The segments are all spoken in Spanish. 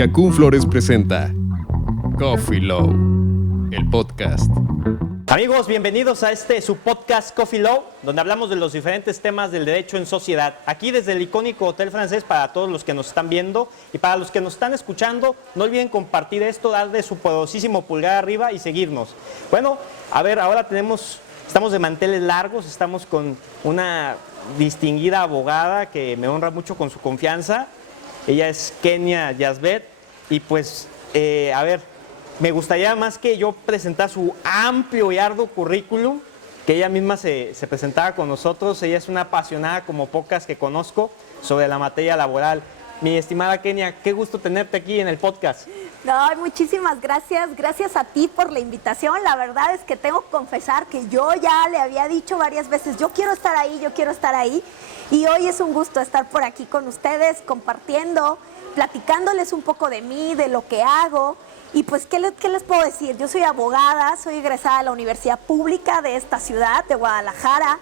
Yacún Flores presenta Coffee Low, el podcast. Amigos, bienvenidos a su podcast Coffee Low, donde hablamos de los diferentes temas del derecho en sociedad. Aquí desde el icónico Hotel Francés, para todos los que nos están viendo y para los que nos están escuchando, no olviden compartir esto, darle su poderosísimo pulgar arriba y seguirnos. Bueno, a ver, ahora estamos de manteles largos, estamos con una distinguida abogada que me honra mucho con su confianza. Ella es Kenia Yazbek y pues, a ver, me gustaría más que yo presentara su amplio y arduo currículum, que ella misma se presentara con nosotros. Ella es una apasionada como pocas que conozco sobre la materia laboral. Mi estimada Kenia, qué gusto tenerte aquí en el podcast. No, muchísimas gracias. Gracias a ti por la invitación. La verdad es que tengo que confesar que yo ya le había dicho varias veces, yo quiero estar ahí. Y hoy es un gusto estar por aquí con ustedes, compartiendo, platicándoles un poco de mí, de lo que hago. Y pues, ¿qué les puedo decir? Yo soy abogada, soy egresada de la Universidad Pública de esta ciudad, de Guadalajara.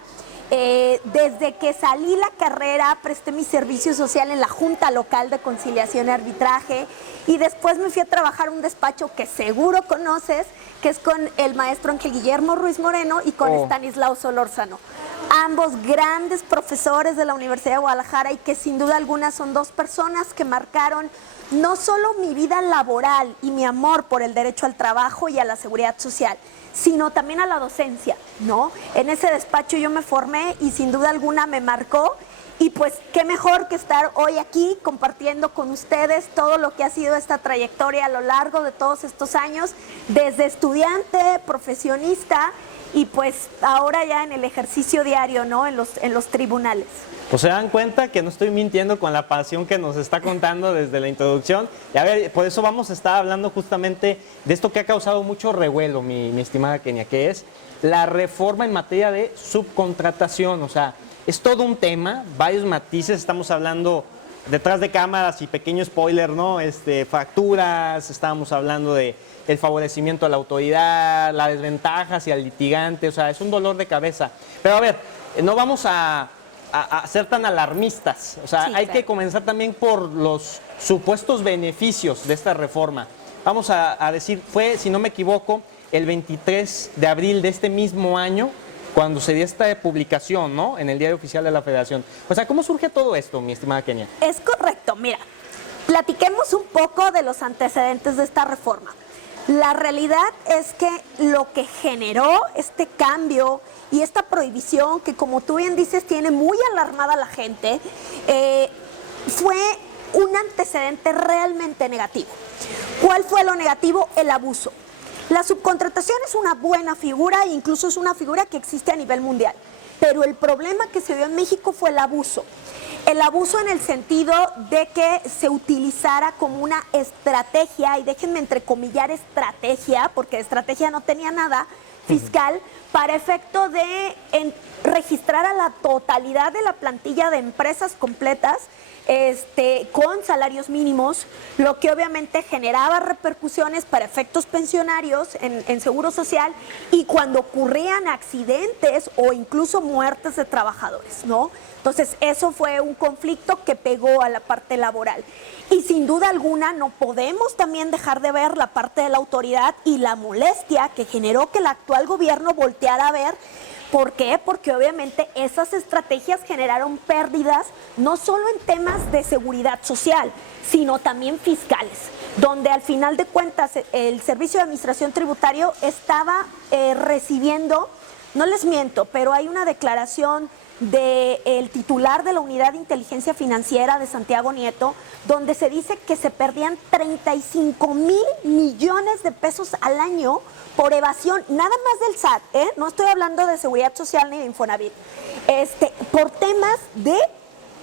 Desde que salí la carrera, presté mi servicio social en la Junta Local de Conciliación y Arbitraje y después me fui a trabajar a un despacho que seguro conoces, que es con el maestro Ángel Guillermo Ruiz Moreno y con Estanislao Solórzano. Ambos grandes profesores de la Universidad de Guadalajara y que sin duda alguna son dos personas que marcaron no solo mi vida laboral y mi amor por el derecho al trabajo y a la seguridad social, sino también a la docencia, ¿no? En ese despacho yo me formé y sin duda alguna me marcó. Y pues qué mejor que estar hoy aquí compartiendo con ustedes todo lo que ha sido esta trayectoria a lo largo de todos estos años, desde estudiante, profesionista y pues ahora ya en el ejercicio diario, ¿no? En los tribunales. Pues se dan cuenta que no estoy mintiendo con la pasión que nos está contando desde la introducción. Y a ver, por eso vamos a estar hablando justamente de esto que ha causado mucho revuelo, mi estimada Kenia, que es la reforma en materia de subcontratación. O sea, es todo un tema, varios matices, estamos hablando detrás de cámaras y pequeño spoiler, ¿no? Facturas, estábamos hablando de el favorecimiento a la autoridad, la desventaja hacia el litigante, o sea, es un dolor de cabeza. Pero a ver, no vamos a ser tan alarmistas, o sea, sí, hay que comenzar también por los supuestos beneficios de esta reforma. Vamos a decir, fue, si no me equivoco, el 23 de abril de este mismo año, cuando se dio esta publicación, ¿no? En el Diario Oficial de la Federación. O sea, ¿cómo surge todo esto, mi estimada Kenia? Es correcto, mira, platiquemos un poco de los antecedentes de esta reforma. La realidad es que lo que generó este cambio y esta prohibición, que como tú bien dices, tiene muy alarmada a la gente, fue un antecedente realmente negativo. ¿Cuál fue lo negativo? El abuso. La subcontratación es una buena figura e incluso es una figura que existe a nivel mundial. Pero el problema que se dio en México fue el abuso. El abuso en el sentido de que se utilizara como una estrategia, y déjenme entrecomillar estrategia, porque de estrategia no tenía nada, fiscal, para efecto de registrar a la totalidad de la plantilla de empresas completas con salarios mínimos, lo que obviamente generaba repercusiones para efectos pensionarios en seguro social y cuando ocurrían accidentes o incluso muertes de trabajadores, ¿no? Entonces, eso fue un conflicto que pegó a la parte laboral. Y sin duda alguna no podemos también dejar de ver la parte de la autoridad y la molestia que generó que el actual gobierno volteara a ver. ¿Por qué? Porque obviamente esas estrategias generaron pérdidas no solo en temas de seguridad social, sino también fiscales, donde al final de cuentas el Servicio de Administración Tributario estaba recibiendo, no les miento, pero hay una declaración del titular de la Unidad de Inteligencia Financiera de Santiago Nieto, donde se dice que se perdían 35,000 millones de pesos al año por evasión, nada más del SAT, no estoy hablando de Seguridad Social ni de Infonavit, por temas de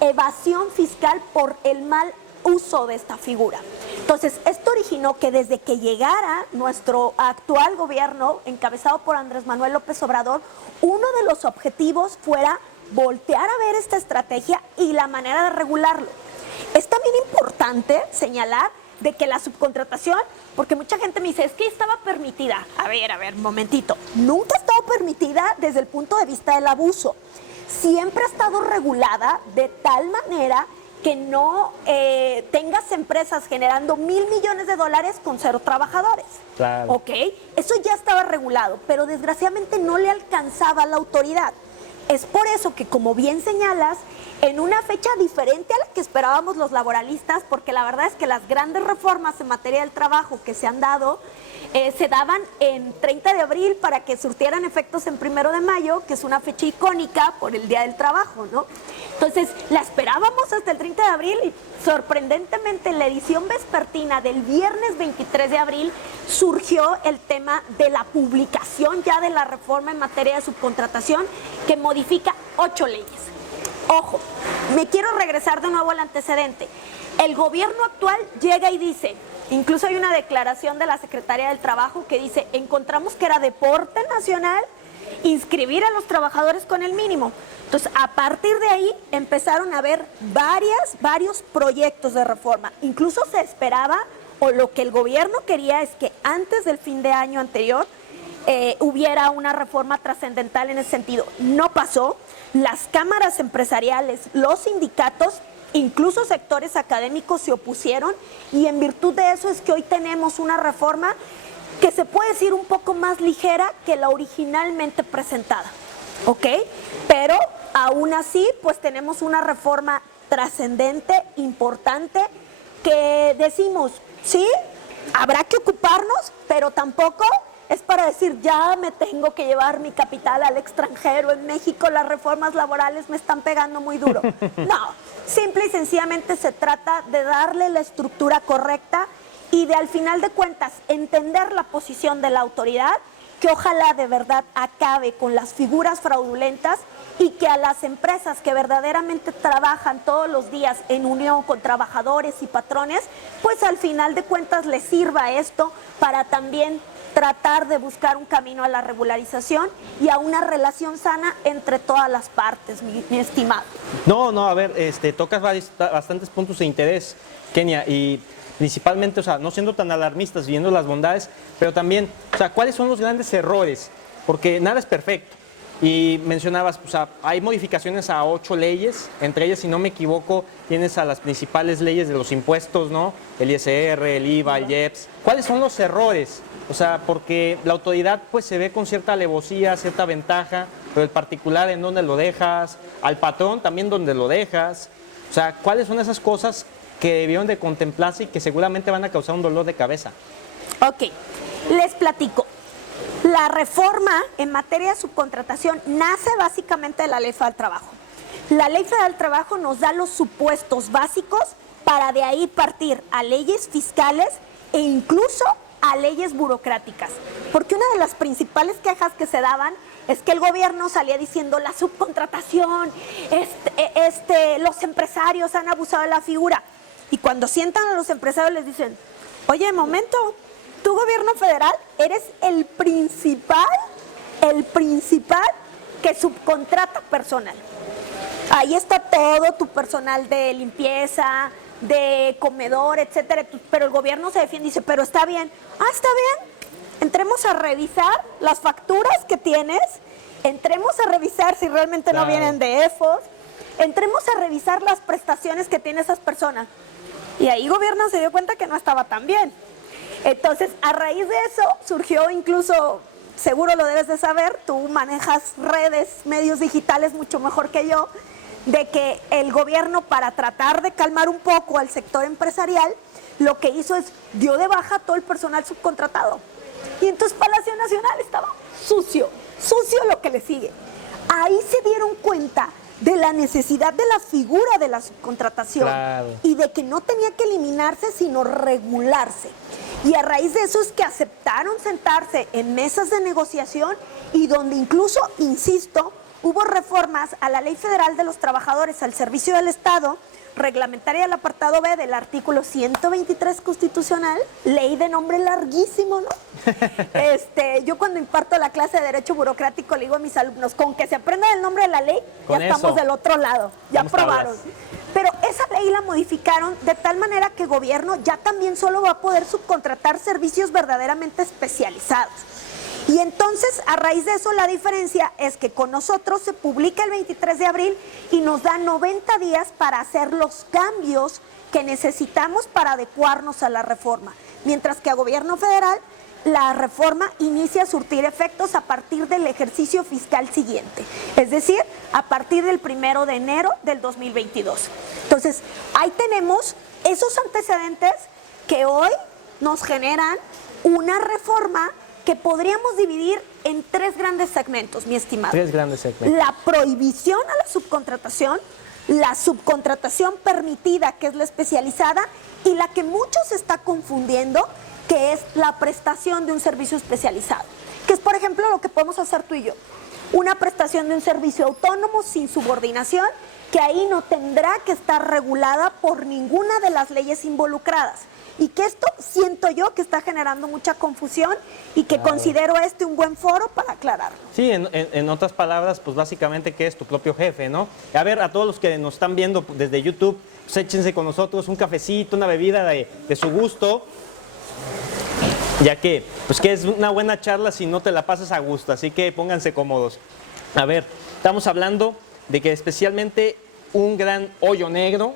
evasión fiscal por el mal uso de esta figura. Entonces, esto originó que desde que llegara nuestro actual gobierno, encabezado por Andrés Manuel López Obrador, uno de los objetivos fuera voltear a ver esta estrategia y la manera de regularlo. Es también importante señalar de que la subcontratación, porque mucha gente me dice, es que estaba permitida. A ver, momentito. Nunca ha estado permitida desde el punto de vista del abuso. Siempre ha estado regulada de tal manera que no tengas empresas generando $1,000 millones con 0 trabajadores. Claro. ¿Ok? Eso ya estaba regulado, pero desgraciadamente no le alcanzaba a la autoridad. Es por eso que, como bien señalas, en una fecha diferente a la que esperábamos los laboralistas, porque la verdad es que las grandes reformas en materia del trabajo que se han dado, se daban en 30 de abril para que surtieran efectos en 1 de mayo, que es una fecha icónica por el Día del Trabajo, ¿no? Entonces, la esperábamos hasta el 30 de abril y sorprendentemente en la edición vespertina del viernes 23 de abril surgió el tema de la publicación ya de la reforma en materia de subcontratación que modifica 8 leyes. Ojo, me quiero regresar de nuevo al antecedente. El gobierno actual llega y dice, incluso hay una declaración de la Secretaría del Trabajo que dice, encontramos que era deporte nacional inscribir a los trabajadores con el mínimo. Entonces, a partir de ahí empezaron a haber varios proyectos de reforma. Incluso se esperaba, o lo que el gobierno quería es que antes del fin de año anterior hubiera una reforma trascendental en ese sentido. No pasó. Las cámaras empresariales, los sindicatos, incluso sectores académicos se opusieron y en virtud de eso es que hoy tenemos una reforma que se puede decir un poco más ligera que la originalmente presentada, ¿ok? Pero aún así, pues tenemos una reforma trascendente, importante, que decimos, sí, habrá que ocuparnos, pero tampoco es para decir, ya me tengo que llevar mi capital al extranjero. En México las reformas laborales me están pegando muy duro. No, simple y sencillamente se trata de darle la estructura correcta y de, al final de cuentas, entender la posición de la autoridad, que ojalá de verdad acabe con las figuras fraudulentas y que a las empresas que verdaderamente trabajan todos los días en unión con trabajadores y patrones, pues al final de cuentas les sirva esto para también tratar de buscar un camino a la regularización y a una relación sana entre todas las partes, mi estimado. No, a ver, tocas bastantes puntos de interés, Kenia, y principalmente, o sea, no siendo tan alarmistas, viendo las bondades, pero también, o sea, ¿cuáles son los grandes errores? Porque nada es perfecto. Y mencionabas, o sea, hay modificaciones a 8 leyes, entre ellas, si no me equivoco, tienes a las principales leyes de los impuestos, ¿no? El ISR, el IVA, el IEPS. ¿Cuáles son los errores? O sea, porque la autoridad pues se ve con cierta alevosía, cierta ventaja, pero el particular en dónde lo dejas, al patrón también dónde lo dejas. O sea, ¿cuáles son esas cosas que debieron de contemplarse y que seguramente van a causar un dolor de cabeza? Ok, les platico. La reforma en materia de subcontratación nace básicamente de la Ley Federal del Trabajo. La Ley Federal del Trabajo nos da los supuestos básicos para de ahí partir a leyes fiscales e incluso a leyes burocráticas. Porque una de las principales quejas que se daban es que el gobierno salía diciendo la subcontratación, los empresarios han abusado de la figura. Y cuando sientan a los empresarios les dicen, oye, momento, tú gobierno federal eres el principal que subcontrata personal. Ahí está todo tu personal de limpieza, de comedor, etcétera, pero el gobierno se defiende y dice, pero está bien. Está bien, entremos a revisar las facturas que tienes, entremos a revisar si realmente no vienen de EFOS, entremos a revisar las prestaciones que tienen esas personas. Y ahí el gobierno se dio cuenta que no estaba tan bien. Entonces, a raíz de eso surgió incluso, seguro lo debes de saber, tú manejas redes, medios digitales mucho mejor que yo, de que el gobierno, para tratar de calmar un poco al sector empresarial, lo que hizo es dio de baja todo el personal subcontratado. Y entonces Palacio Nacional estaba sucio lo que le sigue. Ahí se dieron cuenta de la necesidad de la figura de la subcontratación, claro, y de que no tenía que eliminarse, sino regularse. Y a raíz de eso es que aceptaron sentarse en mesas de negociación y donde incluso, insisto, hubo reformas a la Ley Federal de los Trabajadores al Servicio del Estado, reglamentaria del apartado B del artículo 123 constitucional, ley de nombre larguísimo, ¿no? Yo cuando imparto la clase de Derecho Burocrático le digo a mis alumnos, con que se aprendan el nombre de la ley, ya estamos del otro lado, ya aprobaron. Pero esa ley la modificaron de tal manera que el gobierno ya también solo va a poder subcontratar servicios verdaderamente especializados. Y entonces, a raíz de eso, la diferencia es que con nosotros se publica el 23 de abril y nos da 90 días para hacer los cambios que necesitamos para adecuarnos a la reforma. Mientras que a gobierno federal, la reforma inicia a surtir efectos a partir del ejercicio fiscal siguiente, es decir, a partir del 1 de enero del 2022. Entonces, ahí tenemos esos antecedentes que hoy nos generan una reforma que podríamos dividir en 3 grandes segmentos, mi estimado. 3 grandes segmentos. La prohibición a la subcontratación permitida, que es la especializada, y la que muchos se está confundiendo, que es la prestación de un servicio especializado, que es, por ejemplo, lo que podemos hacer tú y yo. Una prestación de un servicio autónomo sin subordinación, que ahí no tendrá que estar regulada por ninguna de las leyes involucradas. Y que esto siento yo que está generando mucha confusión y que considero un buen foro para aclararlo. Sí, en otras palabras, pues básicamente que es tu propio jefe, ¿no? A ver, a todos los que nos están viendo desde YouTube, pues échense con nosotros un cafecito, una bebida de su gusto, ya que, pues que es una buena charla si no te la pasas a gusto, así que pónganse cómodos. A ver, estamos hablando de que especialmente un gran hoyo negro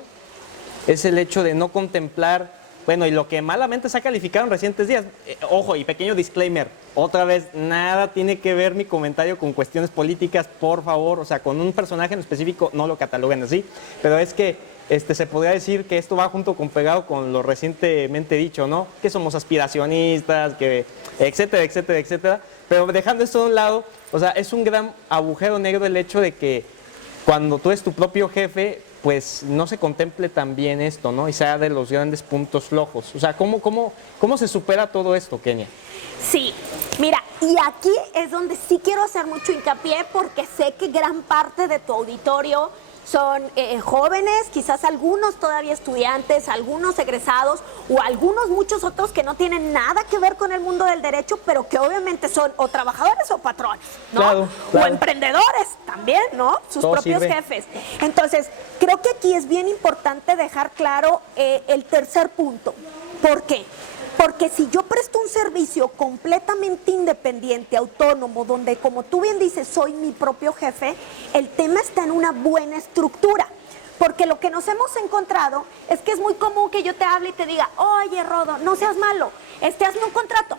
es el hecho de no contemplar. Bueno, y lo que malamente se ha calificado en recientes días, ojo, y pequeño disclaimer, otra vez, nada tiene que ver mi comentario con cuestiones políticas, por favor, o sea, con un personaje en específico, no lo cataloguen así, pero es que se podría decir que esto va junto con pegado con lo recientemente dicho, ¿no? Que somos aspiracionistas, que etcétera, etcétera, etcétera, pero dejando esto de un lado, o sea, es un gran agujero negro el hecho de que cuando tú eres tu propio jefe, pues no se contemple también esto, ¿no? Y sea de los grandes puntos flojos. O sea, ¿cómo se supera todo esto, Kenia? Sí, mira, y aquí es donde sí quiero hacer mucho hincapié porque sé que gran parte de tu auditorio son jóvenes, quizás algunos todavía estudiantes, algunos egresados o muchos otros que no tienen nada que ver con el mundo del derecho, pero que obviamente son o trabajadores o patrones, ¿no? Claro. O emprendedores también, ¿no? Sus Todo propios sirve. jefes. Entonces, creo que aquí es bien importante dejar claro el tercer punto. ¿Por qué? Porque si yo presto un servicio completamente independiente, autónomo, donde, como tú bien dices, soy mi propio jefe, el tema está en una buena estructura. Porque lo que nos hemos encontrado es que es muy común que yo te hable y te diga, oye, Rodo, no seas malo, hazme un contrato.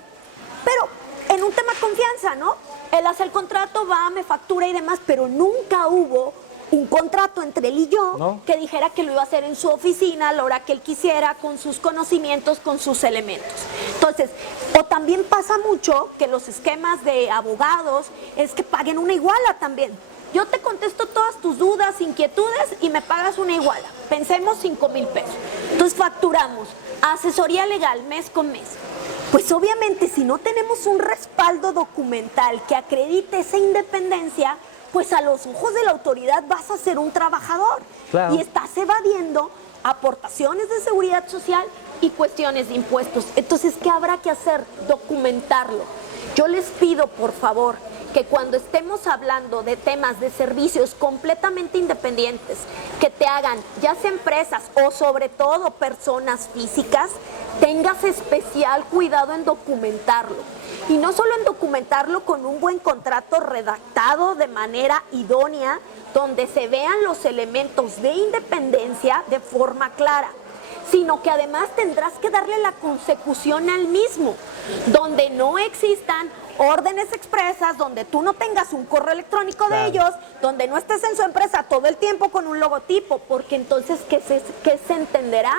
Pero en un tema de confianza, ¿no? Él hace el contrato, va, me factura y demás, pero nunca hubo un contrato entre él y yo, ¿no?, que dijera que lo iba a hacer en su oficina a la hora que él quisiera, con sus conocimientos, con sus elementos. Entonces, o también pasa mucho que los esquemas de abogados es que paguen una iguala también. Yo te contesto todas tus dudas, inquietudes y me pagas una iguala. Pensemos 5,000 pesos. Entonces facturamos asesoría legal mes con mes. Pues obviamente si no tenemos un respaldo documental que acredite esa independencia, pues a los ojos de la autoridad vas a ser un trabajador. Claro. Y estás evadiendo aportaciones de seguridad social y cuestiones de impuestos. Entonces, ¿qué habrá que hacer? Documentarlo. Yo les pido, por favor, que cuando estemos hablando de temas de servicios completamente independientes, que te hagan ya sea empresas o sobre todo personas físicas, tengas especial cuidado en documentarlo. Y no solo en documentarlo con un buen contrato redactado de manera idónea, donde se vean los elementos de independencia de forma clara, sino que además tendrás que darle la consecución al mismo, donde no existan órdenes expresas, donde tú no tengas un correo electrónico de ellos, donde no estés en su empresa todo el tiempo con un logotipo, porque entonces, ¿qué se entenderá?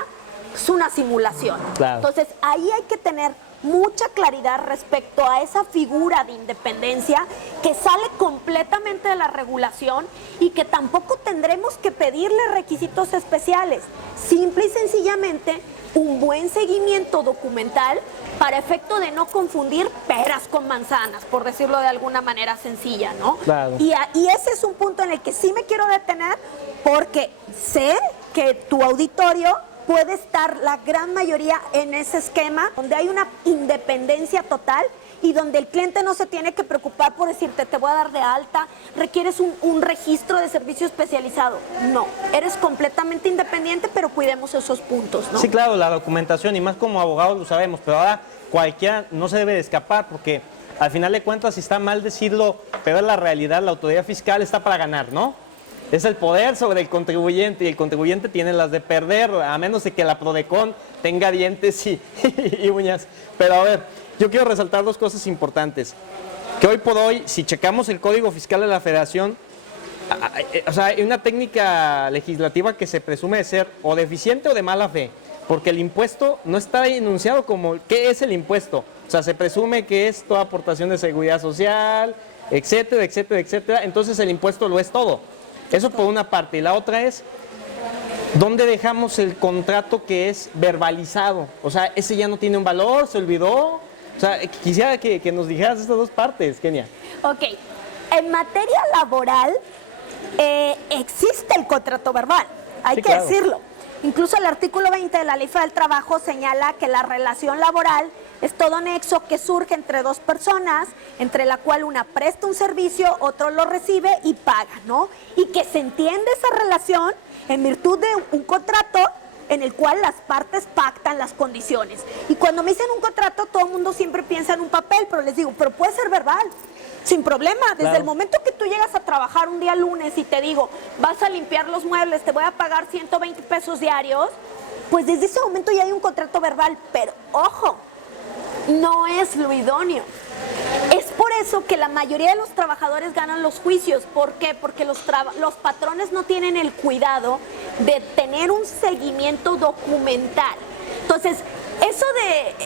Es una simulación. Claro. Entonces, ahí hay que tener mucha claridad respecto a esa figura de independencia que sale completamente de la regulación y que tampoco tendremos que pedirle requisitos especiales. Simple y sencillamente un buen seguimiento documental para efecto de no confundir peras con manzanas, por decirlo de alguna manera sencilla, ¿no? Claro. Y ese es un punto en el que sí me quiero detener porque sé que tu auditorio puede estar la gran mayoría en ese esquema donde hay una independencia total y donde el cliente no se tiene que preocupar por decirte te voy a dar de alta, requieres un registro de servicio especializado. No, eres completamente independiente, pero cuidemos esos puntos, ¿no? Sí, claro, la documentación y más como abogados lo sabemos, pero ahora cualquiera no se debe de escapar porque al final de cuentas, si está mal decirlo, pero es la realidad, la autoridad fiscal está para ganar, ¿no? Es el poder sobre el contribuyente y el contribuyente tiene las de perder, a menos de que la Prodecon tenga dientes y uñas. Pero a ver, yo quiero resaltar dos cosas importantes. Que hoy por hoy, si checamos el Código Fiscal de la Federación, o sea, hay una técnica legislativa que se presume de ser o deficiente o de mala fe, porque el impuesto no está enunciado como qué es el impuesto. O sea, se presume que es toda aportación de seguridad social, etcétera, etcétera, etcétera. Entonces el impuesto lo es todo. Eso por una parte. Y la otra es, ¿dónde dejamos el contrato que es verbalizado? O sea, ese ya no tiene un valor, se olvidó. O sea, quisiera que nos dijeras estas dos partes, Kenia. Ok, en materia laboral existe el contrato verbal, hay que decirlo. Incluso el artículo 20 de la Ley Federal del Trabajo señala que la relación laboral es todo nexo que surge entre dos personas, entre la cual una presta un servicio, otro lo recibe y paga, ¿no? Y que se entiende esa relación en virtud de un contrato en el cual las partes pactan las condiciones. Y cuando me dicen un contrato, todo el mundo siempre piensa en un papel, pero les digo, pero puede ser verbal, sin problema. Desde el momento que tú llegas a trabajar un día lunes y te digo, vas a limpiar los muebles, te voy a pagar 120 pesos diarios, pues desde ese momento ya hay un contrato verbal, pero ojo, no es lo idóneo. Es por eso que la mayoría de los trabajadores ganan los juicios. ¿Por qué? Porque los patrones no tienen el cuidado de tener un seguimiento documental. Entonces, eso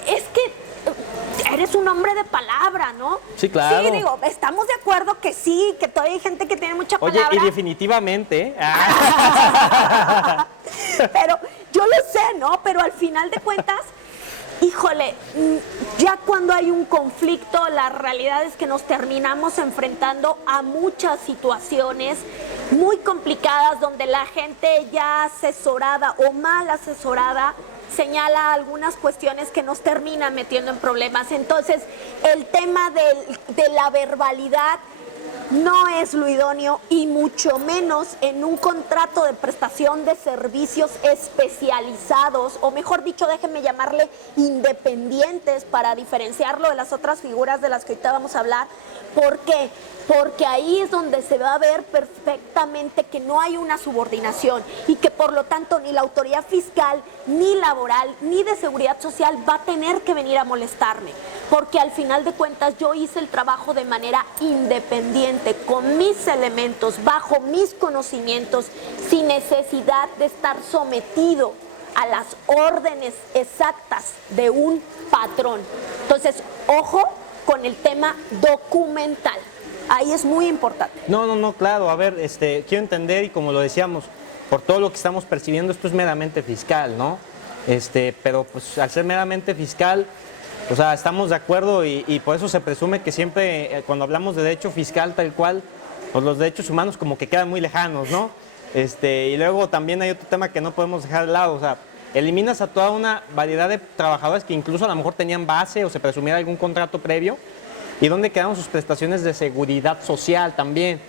es que eres un hombre de palabra, ¿no? Sí, claro. Sí, digo, estamos de acuerdo que sí, que todavía hay gente que tiene mucha palabra. Oye, y definitivamente. Pero yo lo sé, ¿no? Pero al final de cuentas, híjole, ya cuando hay un conflicto, la realidad es que nos terminamos enfrentando a muchas situaciones muy complicadas donde la gente ya asesorada o mal asesorada señala algunas cuestiones que nos terminan metiendo en problemas. Entonces, el tema de la verbalidad no es lo idóneo y mucho menos en un contrato de prestación de servicios especializados, o mejor dicho, déjenme llamarle independientes para diferenciarlo de las otras figuras de las que ahorita vamos a hablar. ¿Por qué? Porque ahí es donde se va a ver perfectamente que no hay una subordinación y que por lo tanto ni la autoridad fiscal, ni laboral, ni de seguridad social va a tener que venir a molestarme. Porque al final de cuentas yo hice el trabajo de manera independiente, con mis elementos, bajo mis conocimientos, sin necesidad de estar sometido a las órdenes exactas de un patrón. Entonces, ojo con el tema documental. Ahí es muy importante. No, claro. A ver, quiero entender, y como lo decíamos, por todo lo que estamos percibiendo, esto es meramente fiscal, ¿no? Pero pues al ser meramente fiscal, o sea, estamos de acuerdo y por eso se presume que siempre cuando hablamos de derecho fiscal tal cual, pues los derechos humanos como que quedan muy lejanos, ¿no? Y luego también hay otro tema que no podemos dejar de lado, o sea, eliminas a toda una variedad de trabajadores que incluso a lo mejor tenían base o se presumiera algún contrato previo. ¿Y dónde quedaron sus prestaciones de seguridad social también?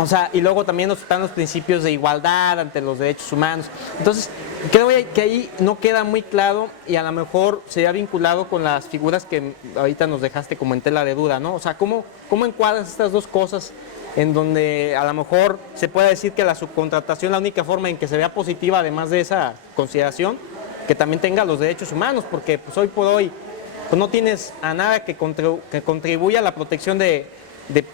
O sea, y luego también están los principios de igualdad ante los derechos humanos. Entonces, creo que ahí no queda muy claro y a lo mejor sería vinculado con las figuras que ahorita nos dejaste como en tela de duda, ¿no? O sea, ¿cómo encuadras estas dos cosas en donde a lo mejor se puede decir que la subcontratación, la única forma en que se vea positiva, además de esa consideración, que también tenga los derechos humanos? Porque pues hoy por hoy pues no tienes a nada que contribuya a la protección de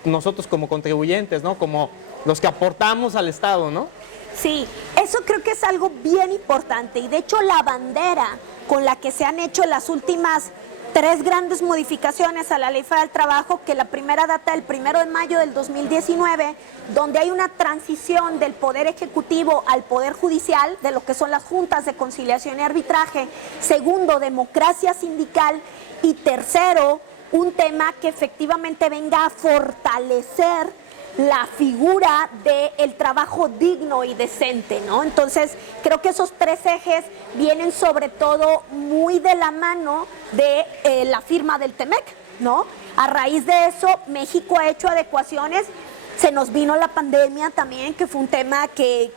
nosotros como contribuyentes, ¿no? Como los que aportamos al Estado, ¿no? Sí, eso creo que es algo bien importante y de hecho la bandera con la que se han hecho las últimas 3 grandes modificaciones a la Ley Federal del Trabajo, que la primera data del 1 de mayo del 2019, donde hay una transición del Poder Ejecutivo al Poder Judicial, de lo que son las juntas de conciliación y arbitraje. Segundo, democracia sindical. Y tercero, un tema que efectivamente venga a fortalecer la figura del trabajo digno y decente, ¿no? Entonces, creo que esos 3 ejes vienen sobre todo muy de la mano de la firma del TEMEC, ¿no? A raíz de eso, México ha hecho adecuaciones. Se nos vino la pandemia también, que fue un tema que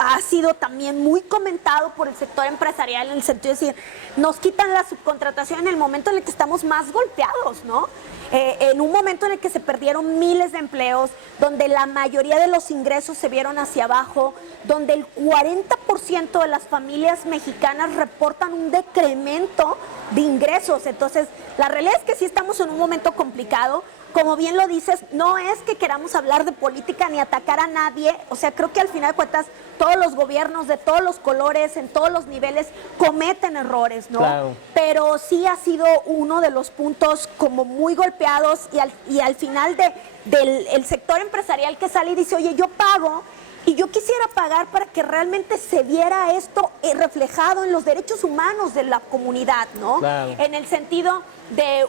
ha sido también muy comentado por el sector empresarial en el sentido de decir, nos quitan la subcontratación en el momento en el que estamos más golpeados, ¿no? En un momento en el que se perdieron miles de empleos, donde la mayoría de los ingresos se vieron hacia abajo, donde el 40% de las familias mexicanas reportan un decremento de ingresos. Entonces, la realidad es que sí estamos en un momento complicado. Como bien lo dices, no es que queramos hablar de política ni atacar a nadie. O sea, creo que al final de cuentas todos los gobiernos de todos los colores, en todos los niveles, cometen errores, ¿no? Claro. Pero sí ha sido uno de los puntos como muy golpeados y al final del sector empresarial que sale y dice, oye, yo pago y yo quisiera pagar para que realmente se viera esto reflejado en los derechos humanos de la comunidad, ¿no? Claro. En el sentido de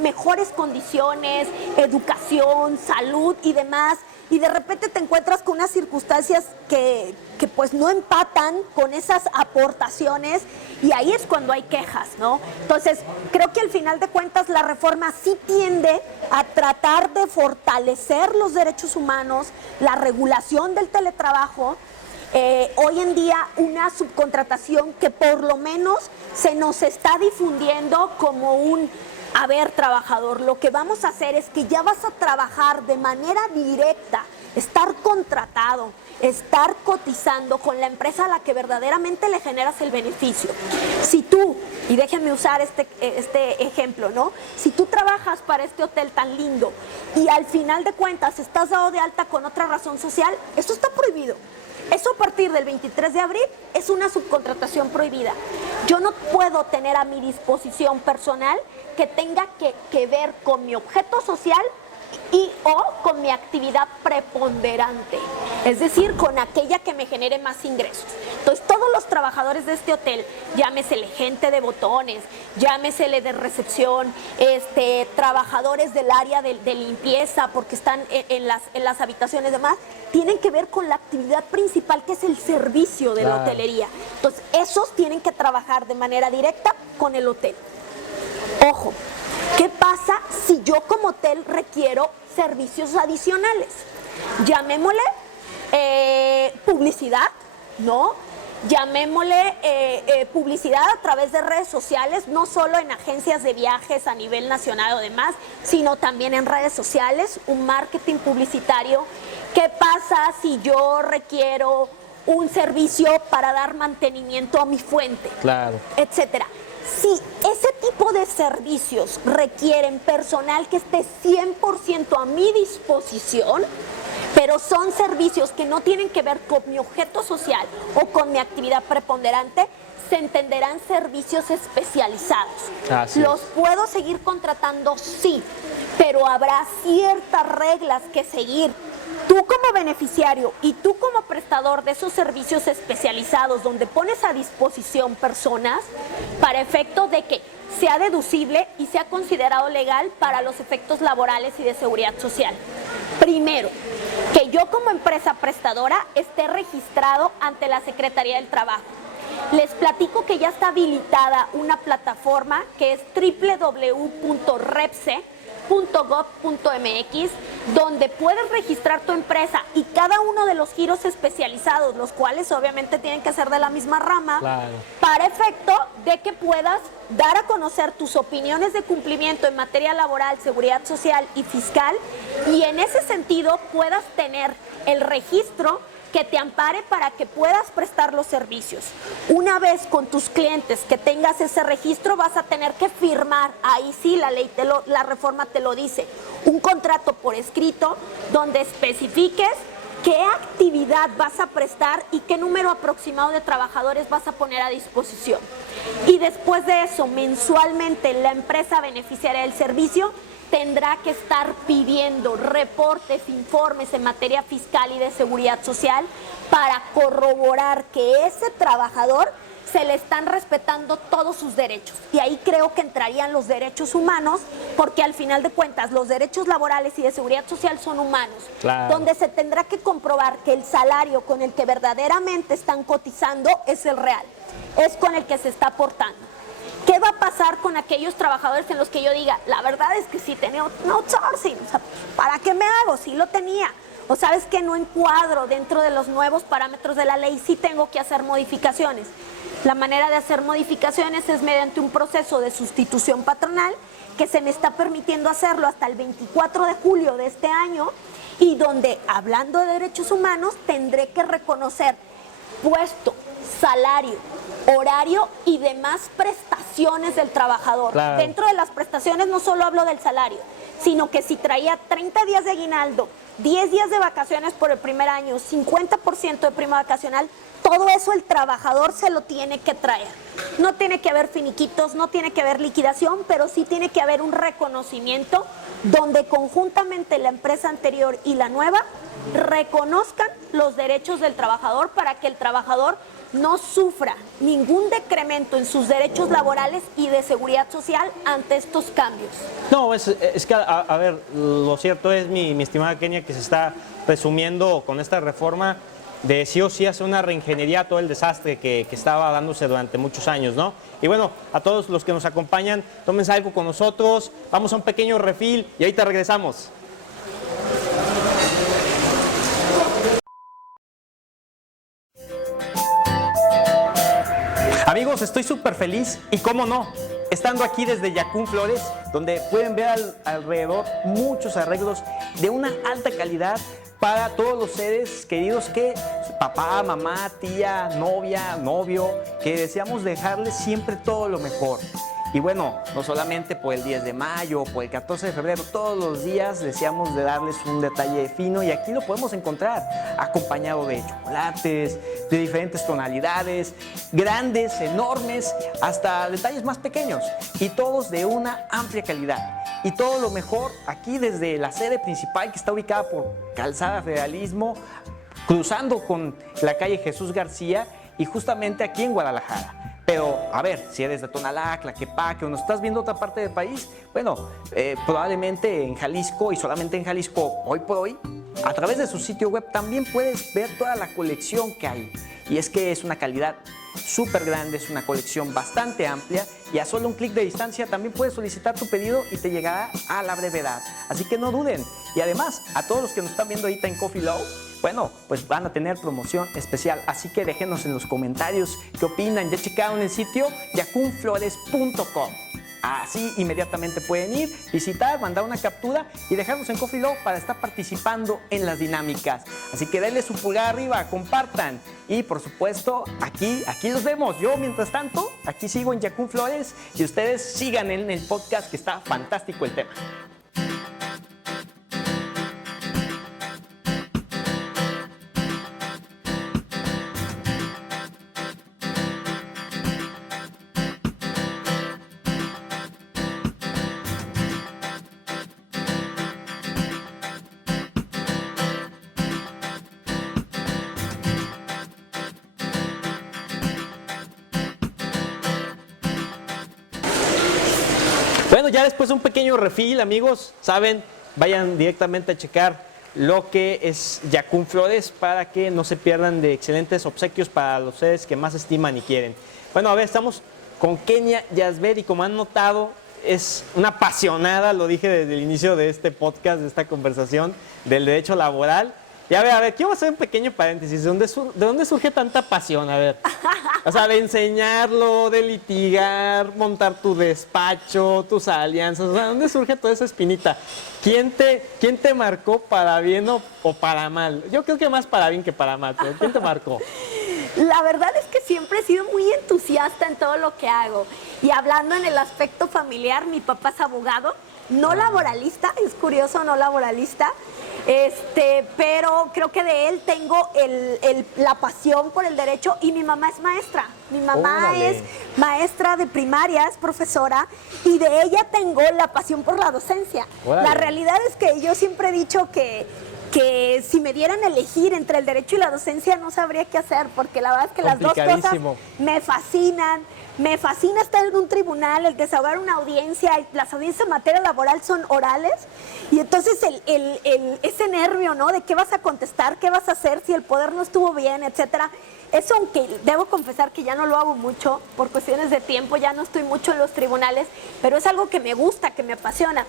mejores condiciones, educación, salud y demás, y de repente te encuentras con unas circunstancias que pues no empatan con esas aportaciones y ahí es cuando hay quejas, ¿no? Entonces, creo que al final de cuentas la reforma sí tiende a tratar de fortalecer los derechos humanos, la regulación del teletrabajo. Hoy en día una subcontratación que por lo menos se nos está difundiendo como un, a ver, trabajador, lo que vamos a hacer es que ya vas a trabajar de manera directa, estar contratado, estar cotizando con la empresa a la que verdaderamente le generas el beneficio. Si tú, y déjenme usar este ejemplo, ¿no? Si tú trabajas para este hotel tan lindo y al final de cuentas estás dado de alta con otra razón social, eso está prohibido. Eso a partir del 23 de abril es una subcontratación prohibida. Yo no puedo tener a mi disposición personal que tenga que ver con mi objeto social y o con mi actividad preponderante, es decir, con aquella que me genere más ingresos. Entonces, todos los trabajadores de este hotel, llámesele gente de botones, llámesele de recepción, trabajadores del área de limpieza, porque están en las habitaciones y demás, tienen que ver con la actividad principal, que es el servicio de la hotelería. Entonces, esos tienen que trabajar de manera directa con el hotel. Ojo, ¿qué pasa si yo como hotel requiero servicios adicionales? Llamémosle publicidad, ¿no? Llamémosle publicidad a través de redes sociales, no solo en agencias de viajes a nivel nacional o demás, sino también en redes sociales, un marketing publicitario. ¿Qué pasa si yo requiero un servicio para dar mantenimiento a mi fuente? Claro. Etcétera. Si ese tipo de servicios requieren personal que esté 100% a mi disposición, pero son servicios que no tienen que ver con mi objeto social o con mi actividad preponderante, se entenderán servicios especializados. ¿Los puedo seguir contratando? Sí, pero habrá ciertas reglas que seguir. Tú como beneficiario y tú como prestador de esos servicios especializados donde pones a disposición personas para efecto de que sea deducible y sea considerado legal para los efectos laborales y de seguridad social. Primero, que yo como empresa prestadora esté registrado ante la Secretaría del Trabajo. Les platico que ya está habilitada una plataforma que es www.repse.gov.mx, donde puedes registrar tu empresa y cada uno de los giros especializados, los cuales obviamente tienen que ser de la misma rama, para efecto de que puedas dar a conocer tus opiniones de cumplimiento en materia laboral, seguridad social y fiscal, y en ese sentido puedas tener el registro que te ampare para que puedas prestar los servicios. Una vez con tus clientes que tengas ese registro, vas a tener que firmar, ahí sí la ley, la reforma te lo dice, un contrato por escrito donde especifiques qué actividad vas a prestar y qué número aproximado de trabajadores vas a poner a disposición. Y después de eso, mensualmente la empresa beneficiaria del servicio tendrá que estar pidiendo reportes, informes en materia fiscal y de seguridad social para corroborar que ese trabajador se le están respetando todos sus derechos. Y ahí creo que entrarían los derechos humanos, porque al final de cuentas los derechos laborales y de seguridad social son humanos, donde se tendrá que comprobar que el salario con el que verdaderamente están cotizando es el real, es con el que se está aportando. ¿Qué va a pasar con aquellos trabajadores en los que yo diga, la verdad es que sí tenía un outsourcing, o sea, ¿para qué me hago? Sí lo tenía. o sabes que no encuadro dentro de los nuevos parámetros de la ley, sí tengo que hacer modificaciones. La manera de hacer modificaciones es mediante un proceso de sustitución patronal que se me está permitiendo hacerlo hasta el 24 de julio de este año y donde, hablando de derechos humanos, tendré que reconocer puesto, salario, horario y demás prestaciones del trabajador. Claro. Dentro de las prestaciones no solo hablo del salario, sino que si traía 30 días de aguinaldo, 10 días de vacaciones por el primer año, 50% de prima vacacional, todo eso el trabajador se lo tiene que traer. No tiene que haber finiquitos, no tiene que haber liquidación, pero sí tiene que haber un reconocimiento donde conjuntamente la empresa anterior y la nueva reconozcan los derechos del trabajador para que el trabajador no sufra ningún decremento en sus derechos laborales y de seguridad social ante estos cambios. No, es que, a ver, lo cierto es, mi estimada Kenia, que se está presumiendo con esta reforma de sí o sí hacer una reingeniería a todo el desastre que estaba dándose durante muchos años, ¿no? Y bueno, a todos los que nos acompañan, tómense algo con nosotros, vamos a un pequeño refill y ahorita regresamos. Amigos, estoy súper feliz y cómo no, estando aquí desde Yacún Flores, donde pueden ver alrededor muchos arreglos de una alta calidad para todos los seres queridos que papá, mamá, tía, novia, novio, que deseamos dejarles siempre todo lo mejor. Y bueno, no solamente por el 10 de mayo, por el 14 de febrero, todos los días deseamos de darles un detalle fino y aquí lo podemos encontrar acompañado de chocolates, de diferentes tonalidades, grandes, enormes, hasta detalles más pequeños y todos de una amplia calidad. Y todo lo mejor aquí desde la sede principal que está ubicada por Calzada Federalismo, cruzando con la calle Jesús García y justamente aquí en Guadalajara. Pero, a ver, si eres de Tonalá, Tlaquepaque o nos estás viendo otra parte del país, bueno, probablemente en Jalisco y solamente en Jalisco hoy por hoy, a través de su sitio web también puedes ver toda la colección que hay. Y es que es una calidad súper grande, es una colección bastante amplia y a solo un clic de distancia también puedes solicitar tu pedido y te llegará a la brevedad. Así que no duden. Y además, a todos los que nos están viendo ahorita en Coffee Low, bueno, pues van a tener promoción especial. Así que déjenos en los comentarios qué opinan. Ya checaron el sitio yacunflores.com. Así inmediatamente pueden ir, visitar, mandar una captura y dejarnos en Coffee Low para estar participando en las dinámicas. Así que denle su pulgar arriba, compartan y por supuesto aquí los vemos. Yo mientras tanto aquí sigo en Yacún Flores y ustedes sigan en el podcast que está fantástico el tema. Bueno, ya después de un pequeño refill, amigos, saben, vayan directamente a checar lo que es Yacún Flores para que no se pierdan de excelentes obsequios para los seres que más estiman y quieren. Bueno, a ver, estamos con Kenia Yasber y como han notado, es una apasionada, lo dije desde el inicio de este podcast, de esta conversación, del derecho laboral. Y a ver, quiero hacer un pequeño paréntesis. ¿De dónde surge tanta pasión? A ver, o sea, de enseñarlo, de litigar, montar tu despacho, tus alianzas. O sea, ¿dónde surge toda esa espinita? ¿Quién te marcó para bien o para mal? Yo creo que más para bien que para mal, pero ¿quién te marcó? La verdad es que siempre he sido muy entusiasta en todo lo que hago. Y hablando en el aspecto familiar, mi papá es abogado, no laboralista, es curioso, no laboralista. Pero creo que de él tengo la pasión por el derecho y mi mamá es maestra. Mi mamá es maestra de primaria, es profesora y de ella tengo la pasión por la docencia. La realidad es que yo siempre he dicho que si me dieran a elegir entre el derecho y la docencia no sabría qué hacer porque la verdad es que las dos cosas me fascinan. Me fascina estar en un tribunal, el desahogar una audiencia, las audiencias en materia laboral son orales y entonces ese nervio, ¿no? De qué vas a contestar, qué vas a hacer, si el poder no estuvo bien, etcétera. Eso, aunque debo confesar que ya no lo hago mucho por cuestiones de tiempo, ya no estoy mucho en los tribunales, pero es algo que me gusta, que me apasiona.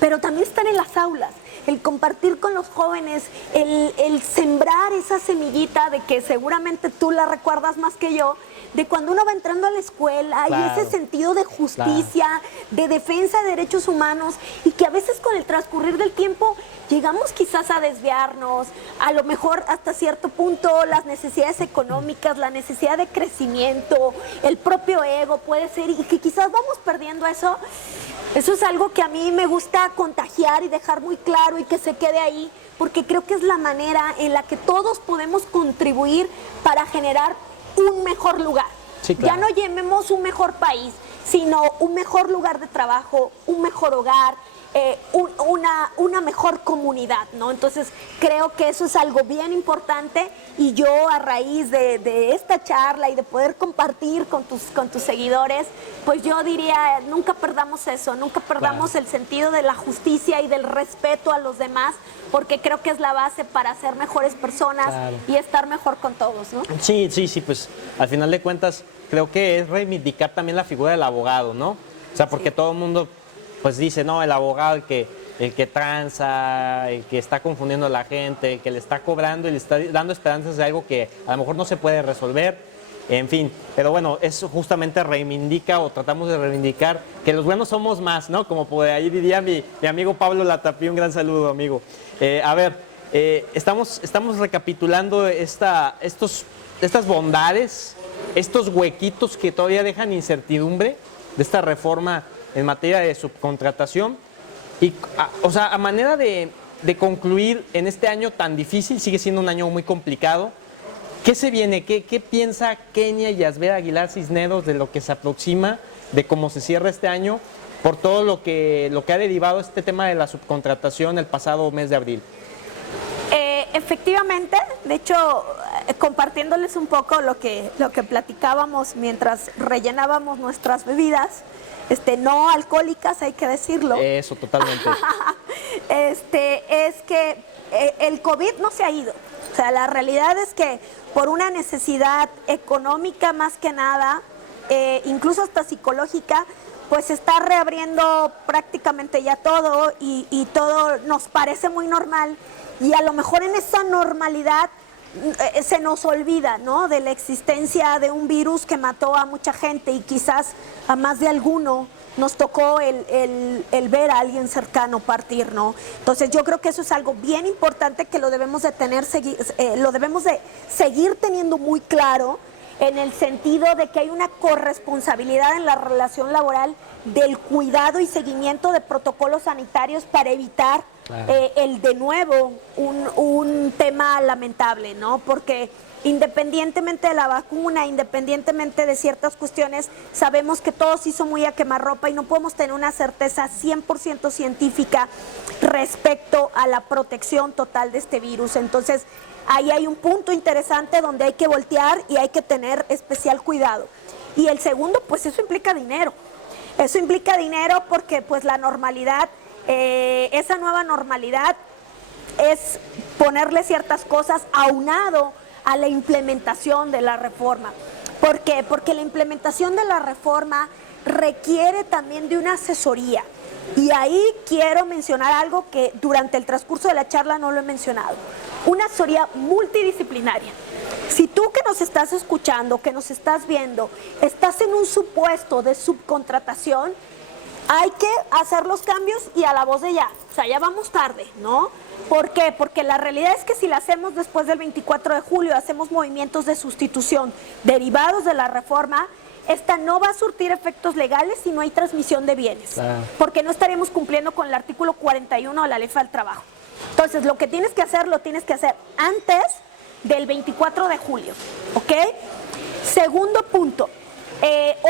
pero también están en las aulas. El compartir con los jóvenes, el sembrar esa semillita de que seguramente tú la recuerdas más que yo, de cuando uno va entrando a la escuela, Claro, y ese sentido de justicia, de defensa de derechos humanos, y que a veces con el transcurrir del tiempo llegamos quizás a desviarnos, a lo mejor hasta cierto punto las necesidades económicas, la necesidad de crecimiento, el propio ego puede ser, y que quizás vamos perdiendo eso. Eso es algo que a mí me gusta contagiar y dejar muy claro y que se quede ahí, porque creo que es la manera en la que todos podemos contribuir para generar un mejor lugar. Sí, claro. Ya no llamemos un mejor país, sino un mejor lugar de trabajo, un mejor hogar, una mejor comunidad, ¿no? Entonces creo que eso es algo bien importante, y yo a raíz de esta charla y de poder compartir con tus seguidores, pues yo diría, nunca perdamos eso, nunca perdamos el sentido de la justicia y del respeto a los demás, porque creo que es la base para ser mejores personas y estar mejor con todos, ¿no? Sí, pues al final de cuentas creo que es reivindicar también la figura del abogado, ¿no? O sea, porque todo el mundo pues dice, no, el abogado, el que tranza, el que está confundiendo a la gente, el que le está cobrando y le está dando esperanzas de algo que a lo mejor no se puede resolver, en fin. Pero bueno, eso justamente reivindica, o tratamos de reivindicar, que los buenos somos más, ¿no? Como por ahí diría mi amigo Pablo Latapí, un gran saludo, amigo. Estamos recapitulando estas bondades, estos huequitos que todavía dejan incertidumbre de esta reforma en materia de subcontratación. Y, a manera de concluir en este año tan difícil, sigue siendo un año muy complicado, ¿qué se viene? ¿Qué piensa Kenia Yasbel Aguilar Cisneros de lo que se aproxima, de cómo se cierra este año, por todo lo que ha derivado este tema de la subcontratación el pasado mes de abril? Efectivamente, de hecho, compartiéndoles un poco lo que platicábamos mientras rellenábamos nuestras bebidas, no alcohólicas, hay que decirlo. Eso, totalmente. Es que el COVID no se ha ido. O sea, la realidad es que por una necesidad económica más que nada, incluso hasta psicológica, pues se está reabriendo prácticamente ya todo, y todo nos parece muy normal, y a lo mejor en esa normalidad se nos olvida, ¿no?, de la existencia de un virus que mató a mucha gente, y quizás a más de alguno nos tocó el ver a alguien cercano partir, ¿no? Entonces yo creo que eso es algo bien importante que lo debemos de seguir teniendo muy claro, en el sentido de que hay una corresponsabilidad en la relación laboral del cuidado y seguimiento de protocolos sanitarios para evitar de nuevo un tema lamentable, ¿no? Porque independientemente de la vacuna, independientemente de ciertas cuestiones, sabemos que todo se hizo muy a quemarropa y no podemos tener una certeza 100% científica respecto a la protección total de este virus. Entonces, ahí hay un punto interesante donde hay que voltear y hay que tener especial cuidado. Y el segundo, pues eso implica dinero. Eso implica dinero porque pues la normalidad, esa nueva normalidad es ponerle ciertas cosas aunado a la implementación de la reforma. ¿Por qué? Porque la implementación de la reforma requiere también de una asesoría. Y ahí quiero mencionar algo que durante el transcurso de la charla no lo he mencionado. Una asesoría multidisciplinaria. Si tú que nos estás escuchando, que nos estás viendo, estás en un supuesto de subcontratación, hay que hacer los cambios y a la voz de ya. O sea, ya vamos tarde, ¿no? ¿Por qué? Porque la realidad es que si la hacemos después del 24 de julio, hacemos movimientos de sustitución derivados de la reforma, esta no va a surtir efectos legales si no hay transmisión de bienes. Claro. Porque no estaríamos cumpliendo con el artículo 41 de la Ley Federal del Trabajo. Entonces, lo que tienes que hacer, lo tienes que hacer antes del 24 de julio, ¿ok? Segundo punto,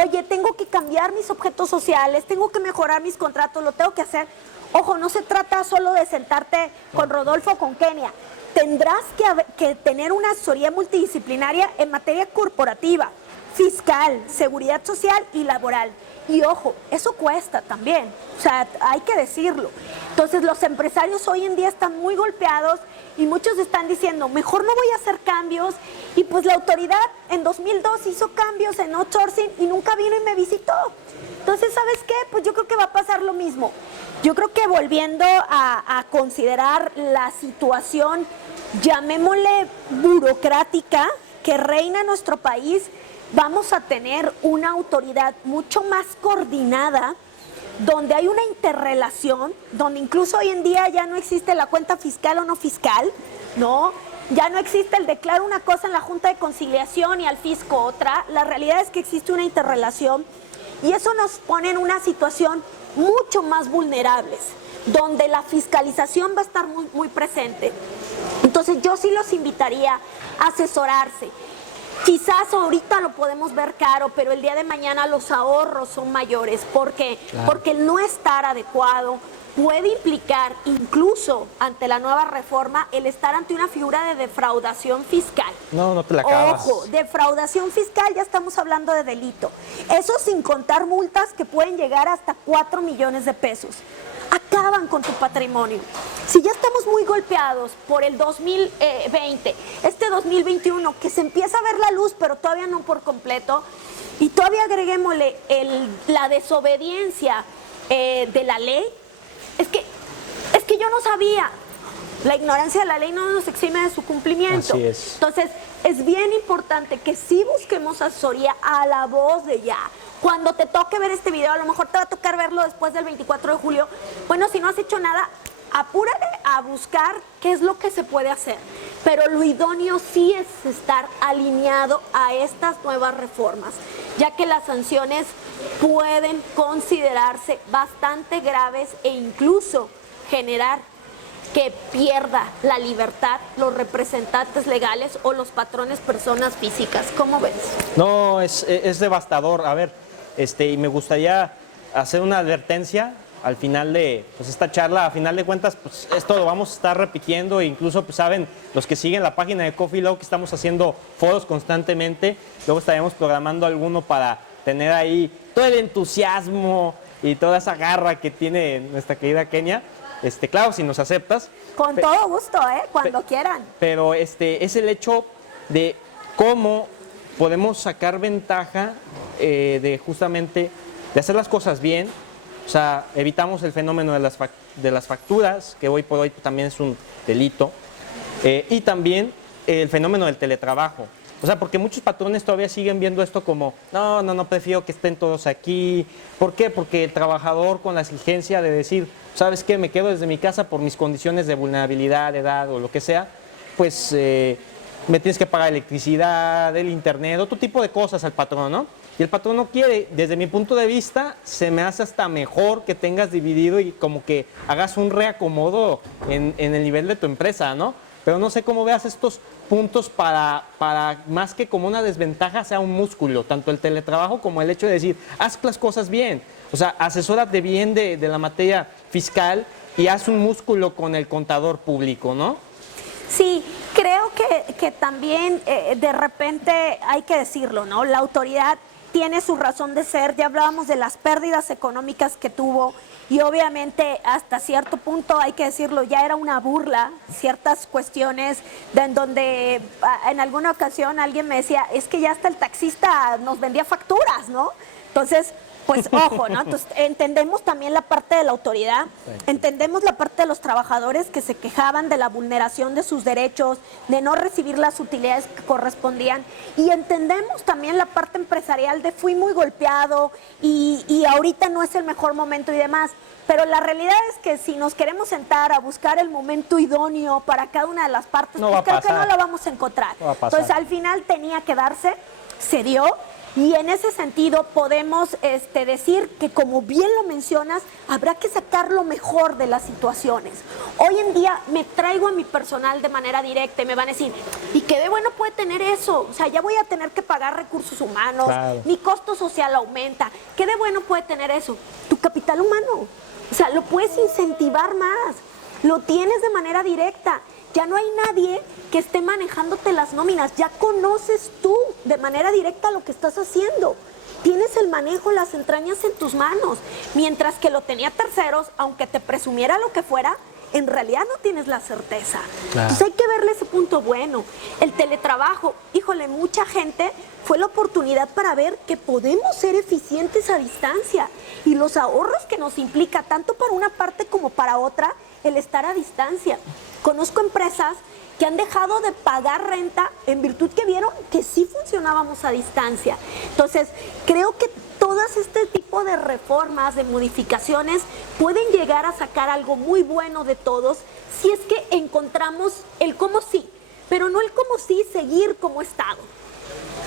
oye, tengo que cambiar mis objetos sociales, tengo que mejorar mis contratos, lo tengo que hacer. Ojo, no se trata solo de sentarte con Rodolfo o con Kenia. Tendrás que tener una asesoría multidisciplinaria en materia corporativa, fiscal, seguridad social y laboral. Y ojo, eso cuesta también, o sea, hay que decirlo. Entonces los empresarios hoy en día están muy golpeados y muchos están diciendo, mejor no voy a hacer cambios. Y pues la autoridad en 2002 hizo cambios en outsourcing y nunca vino y me visitó. Entonces, ¿sabes qué? Pues yo creo que va a pasar lo mismo. Yo creo que volviendo a considerar la situación, llamémosle burocrática, que reina en nuestro país, vamos a tener una autoridad mucho más coordinada, donde hay una interrelación, donde incluso hoy en día ya no existe la cuenta fiscal o no fiscal, ¿no? Ya no existe el declaro una cosa en la Junta de Conciliación y al fisco otra. La realidad es que existe una interrelación y eso nos pone en una situación mucho más vulnerables, donde la fiscalización va a estar muy, muy presente. Entonces yo sí los invitaría a asesorarse. Quizás ahorita lo podemos ver caro, pero el día de mañana los ahorros son mayores. ¿Por qué? Claro. Porque el no estar adecuado puede implicar, incluso ante la nueva reforma, el estar ante una figura de defraudación fiscal. No te la acabas. Ojo, defraudación fiscal, ya estamos hablando de delito. Eso sin contar multas que pueden llegar hasta 4 millones de pesos. Acaban con tu patrimonio. Si ya estamos muy golpeados por el 2020, este 2021, que se empieza a ver la luz, pero todavía no por completo, y todavía agreguémosle la desobediencia de la ley, es que yo no sabía. La ignorancia de la ley no nos exime de su cumplimiento. Así es. Entonces, es bien importante que sí busquemos asesoría a la voz de ya. Cuando te toque ver este video, a lo mejor te va a tocar verlo después del 24 de julio. Bueno, si no has hecho nada, apúrate a buscar qué es lo que se puede hacer. Pero lo idóneo sí es estar alineado a estas nuevas reformas, ya que las sanciones pueden considerarse bastante graves e incluso generar que pierda la libertad los representantes legales o los patrones personas físicas. ¿Cómo ves? No, es devastador. A ver, y me gustaría hacer una advertencia al final de esta charla. A final de cuentas, pues esto lo vamos a estar repitiendo, e incluso pues saben los que siguen la página de Coffee Law que estamos haciendo foros constantemente. Luego estaremos programando alguno para tener ahí todo el entusiasmo y toda esa garra que tiene nuestra querida Kenia. Claro, si nos aceptas. Con todo gusto, cuando quieran. Pero es el hecho de cómo podemos sacar ventaja de justamente de hacer las cosas bien. O sea, evitamos el fenómeno de las facturas, que hoy por hoy también es un delito. Y también el fenómeno del teletrabajo. O sea, porque muchos patrones todavía siguen viendo esto como, no, prefiero que estén todos aquí. ¿Por qué? Porque el trabajador con la exigencia de decir, ¿sabes qué? Me quedo desde mi casa por mis condiciones de vulnerabilidad, de edad o lo que sea, pues me tienes que pagar electricidad, el internet, otro tipo de cosas al patrón, ¿no? Y el patrón no quiere. Desde mi punto de vista, se me hace hasta mejor que tengas dividido y como que hagas un reacomodo en el nivel de tu empresa, ¿no? Pero no sé cómo veas estos puntos para más que como una desventaja, sea un músculo, tanto el teletrabajo como el hecho de decir, haz las cosas bien. O sea, asesórate bien de la materia fiscal y haz un músculo con el contador público, ¿no? Sí, creo que también de repente hay que decirlo, ¿no? La autoridad tiene su razón de ser. Ya hablábamos de las pérdidas económicas que tuvo y obviamente hasta cierto punto, hay que decirlo, ya era una burla ciertas cuestiones en donde en alguna ocasión alguien me decía, es que ya hasta el taxista nos vendía facturas, ¿no? Entonces, pues ojo, ¿no? Entonces, entendemos también la parte de la autoridad, entendemos la parte de los trabajadores que se quejaban de la vulneración de sus derechos, de no recibir las utilidades que correspondían, y entendemos también la parte empresarial de fui muy golpeado y ahorita no es el mejor momento y demás. Pero la realidad es que si nos queremos sentar a buscar el momento idóneo para cada una de las partes, pues creo que no lo vamos a encontrar. Entonces, al final tenía que darse, se dio. Y en ese sentido podemos decir que, como bien lo mencionas, habrá que sacar lo mejor de las situaciones. Hoy en día me traigo a mi personal de manera directa y me van a decir, ¿y qué de bueno puede tener eso? O sea, ya voy a tener que pagar recursos humanos, claro, mi costo social aumenta. ¿Qué de bueno puede tener eso? Tu capital humano. O sea, lo puedes incentivar más, lo tienes de manera directa. Ya no hay nadie que esté manejándote las nóminas, ya conoces tú de manera directa lo que estás haciendo. Tienes el manejo, las entrañas en tus manos, mientras que lo tenía terceros, aunque te presumiera lo que fuera, en realidad no tienes la certeza. Claro. Entonces hay que verle ese punto bueno. El teletrabajo, híjole, mucha gente fue la oportunidad para ver que podemos ser eficientes a distancia y los ahorros que nos implica tanto para una parte como para otra el estar a distancia. Conozco empresas que han dejado de pagar renta en virtud que vieron que sí funcionábamos a distancia. Entonces, creo que todas este tipo de reformas, de modificaciones, pueden llegar a sacar algo muy bueno de todos si es que encontramos el cómo sí, pero no el cómo sí seguir como Estado.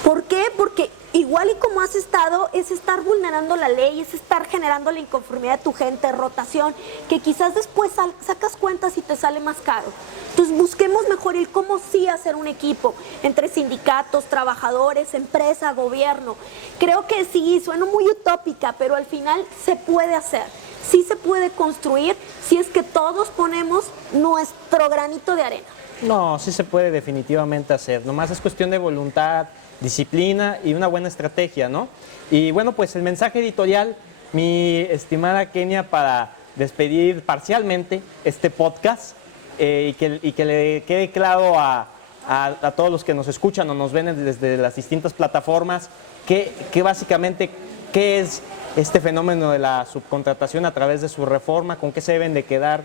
¿Por qué? Porque igual y como has estado, es estar vulnerando la ley, es estar generando la inconformidad de tu gente, rotación, que quizás después sacas cuentas y te sale más caro. Entonces busquemos mejor el cómo sí hacer un equipo entre sindicatos, trabajadores, empresa, gobierno. Creo que sí, suena muy utópica, pero al final se puede hacer. Sí se puede construir si es que todos ponemos nuestro granito de arena. No, sí se puede definitivamente hacer. Nomás es cuestión de voluntad, disciplina y una buena estrategia, ¿no? Y bueno, pues el mensaje editorial, mi estimada Kenia, para despedir parcialmente este podcast y que le quede claro a todos los que nos escuchan o nos ven desde las distintas plataformas, que básicamente, ¿qué es este fenómeno de la subcontratación a través de su reforma? ¿Con qué se deben de quedar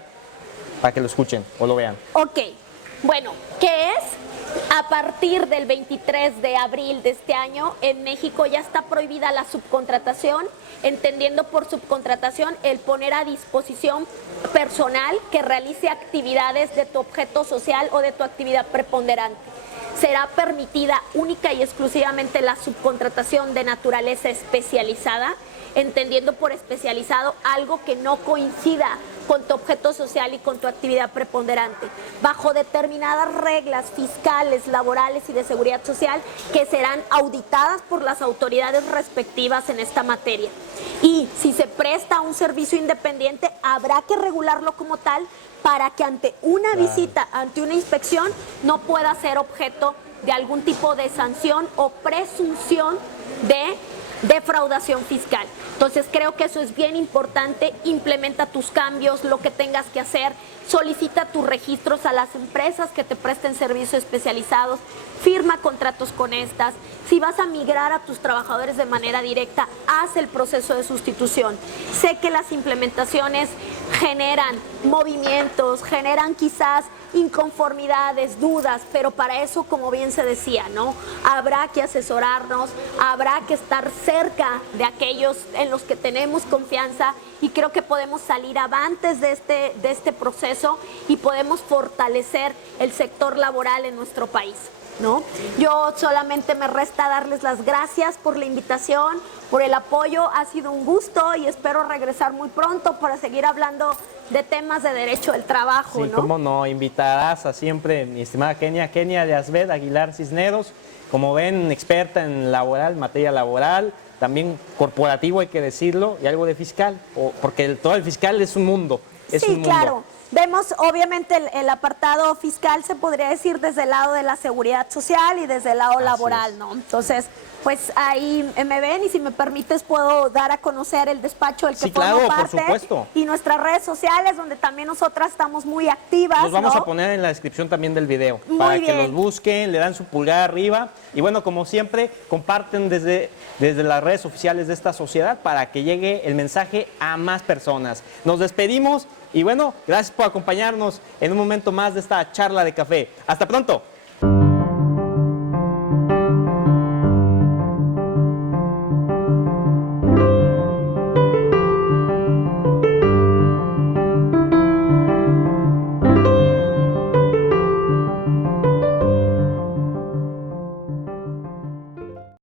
para que lo escuchen o lo vean? Ok, bueno, ¿qué es? A partir del 23 de abril de este año, en México ya está prohibida la subcontratación, entendiendo por subcontratación el poner a disposición personal que realice actividades de tu objeto social o de tu actividad preponderante. Será permitida única y exclusivamente la subcontratación de naturaleza especializada, entendiendo por especializado algo que no coincida con tu objeto social y con tu actividad preponderante, bajo determinadas reglas fiscales, laborales y de seguridad social que serán auditadas por las autoridades respectivas en esta materia. Y si se presta un servicio independiente, habrá que regularlo como tal para que ante una visita, ante una inspección, no pueda ser objeto de algún tipo de sanción o presunción de defraudación fiscal. Entonces creo que eso es bien importante. Implementa tus cambios, lo que tengas que hacer, solicita tus registros a las empresas que te presten servicios especializados, firma contratos con estas. Si vas a migrar a tus trabajadores de manera directa, haz el proceso de sustitución. Sé que las implementaciones generan movimientos, generan quizás inconformidades, dudas, pero para eso, como bien se decía, ¿no? Habrá que asesorarnos, habrá que estar cerca de aquellos en los que tenemos confianza y creo que podemos salir avantes de este proceso y podemos fortalecer el sector laboral en nuestro país, ¿no? Yo solamente me resta darles las gracias por la invitación, por el apoyo. Ha sido un gusto y espero regresar muy pronto para seguir hablando de temas de derecho del trabajo, Sí, ¿no? cómo no, invitarás a siempre mi estimada Kenia de Asbed Aguilar Cisneros, como ven, experta en laboral, materia laboral, también corporativo, hay que decirlo, y algo de fiscal, porque todo el fiscal es un mundo. Es Sí, un mundo. claro. Vemos obviamente el apartado fiscal, se podría decir, desde el lado de la seguridad social y desde el lado laboral, ¿no? Entonces, pues ahí me ven y si me permites puedo dar a conocer el despacho del que formo claro, parte. por supuesto. Y nuestras redes sociales, donde también nosotras estamos muy activas, Los vamos ¿no? a poner en la descripción también del video, Muy para bien. que los busquen, le dan su pulgar arriba y bueno, como siempre, comparten desde las redes oficiales de esta sociedad para que llegue el mensaje a más personas. Nos despedimos y bueno, gracias por acompañarnos en un momento más de esta charla de café. Hasta pronto.